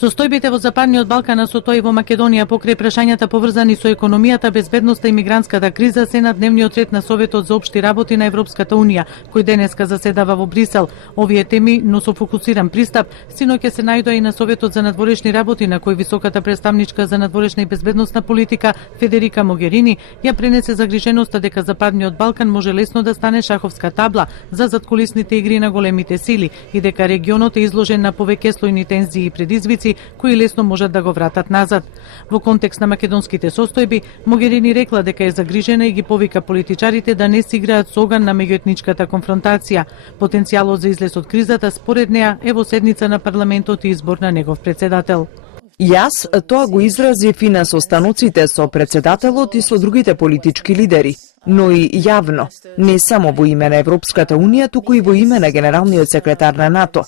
Состојбите во Западниот Балкан, а со тоа и во Македонија покрај прашањата поврзани со економијата, безбедноста и мигрантската криза се на дневниот ред на Советот за општи работи на Европската унија, кој денеска заседава во Брисел. Овие теми, но со фокусиран пристап, синоќа се најдоа и на Советот за надворешни работи, на кој високата представничка за надворешна и безбедносна политика Федерика Могерини ја пренесе загриженоста дека Западниот Балкан може лесно да стане шаховска табла за задкулисните игри на големите сили и дека регионот е изложен на повеќе слојни тензии и предизвици кои лесно можат да го вратат назад. Во контекст на македонските состојби, Могерини рекла дека е загрижена и ги повика политичарите да не се играат со оган на меѓуетничката конфронтација. Потенцијалот за излез од кризата според неа е во седница на парламентот и избор на негов председател. Јас тоа го изразив и на состаноците со председателот и со другите политички лидери, но и јавно, не само во име на Европската унија, туку и во име на генералниот секретар на НАТО.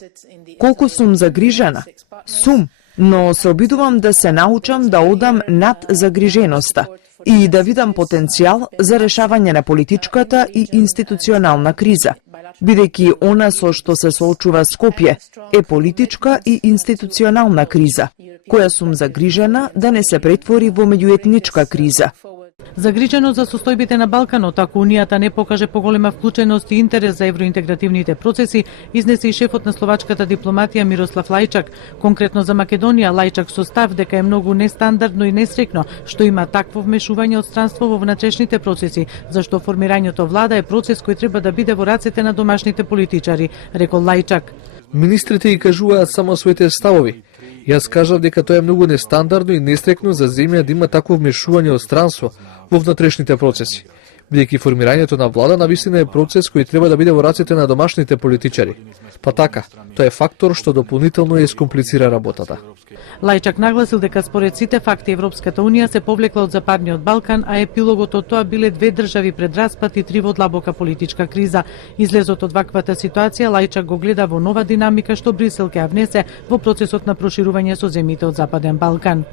Колку сум загрижена? Сум, но се обидувам да се научам да одам над загриженоста и да видам потенцијал за решавање на политичката и институционална криза, бидејќи она со што се соочува Скопје е политичка и институционална криза, која сум загрижена да не се претвори во меѓуетничка криза. Загрижено за состојбите на Балканот, ако Унијата не покаже поголема вклученост и интерес за евроинтегративните процеси, изнесе и шефот на словачката дипломатија Мирослав Лајчак. Конкретно за Македонија, Лајчак со став дека е многу нестандардно и несрекно што има такво вмешување од странство во внатрешните процеси, зашто формирањето влада е процес кој треба да биде во рацете на домашните политичари, рекол Лајчак. Министрите ги кажуваат само своите ставови. Јас кажав дека тоа е многу нестандардно и нестрекно за земја да има такво вмешување од странство во внатрешните процеси, бидејќи формирањето на влада навистина е процес кој треба да биде во рацете на домашните политичари. Па така, тоа е фактор што дополнително ја искомплицира работата. Лајчак нагласил дека според сите факти Европската унија се повлекла од Западниот Балкан, а епилогот од тоа биле 2 држави пред распад и 3 во длабока политичка криза. Излезот од ваквата ситуација Лајчак го гледа во нова динамика што Брисел ќе ја внесе во процесот на проширување со земјите од Западен Балкан.